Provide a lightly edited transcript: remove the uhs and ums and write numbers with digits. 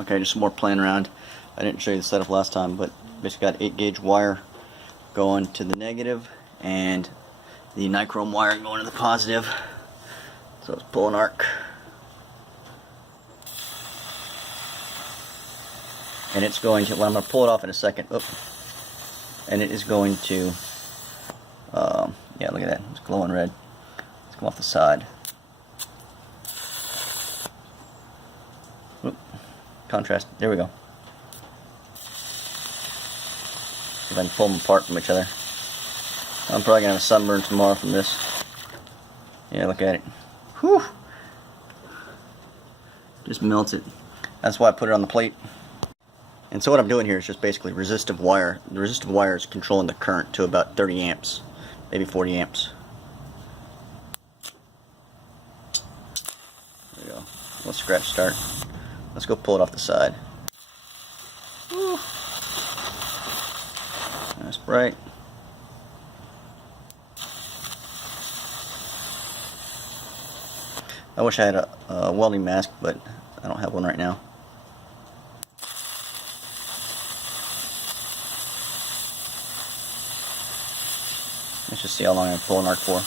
Okay, just some more playing around. I didn't show you the setup last time, but basically got 8-gauge wire going to the negative and the nichrome wire going to the positive. So let's pull an arc. And it's going to, well, I'm going to pull it off in a second. Oop. And it is going to, yeah, look at that. It's glowing red. Let's come off the side. Oop. Contrast. There we go. See if I can pull them apart from each other. I'm probably going to have a sunburn tomorrow from this. Yeah, look at it. Whew. Just melts it. That's why I put it on the plate. And so what I'm doing here is just basically resistive wire. The resistive wire is controlling the current to about 30 amps, maybe 40 amps. There we go. Let's scratch start. Let's go pull it off the side. Woo. That's bright. I wish I had a welding mask, but I don't have one right now. Let's just see how long I can pull an arc for.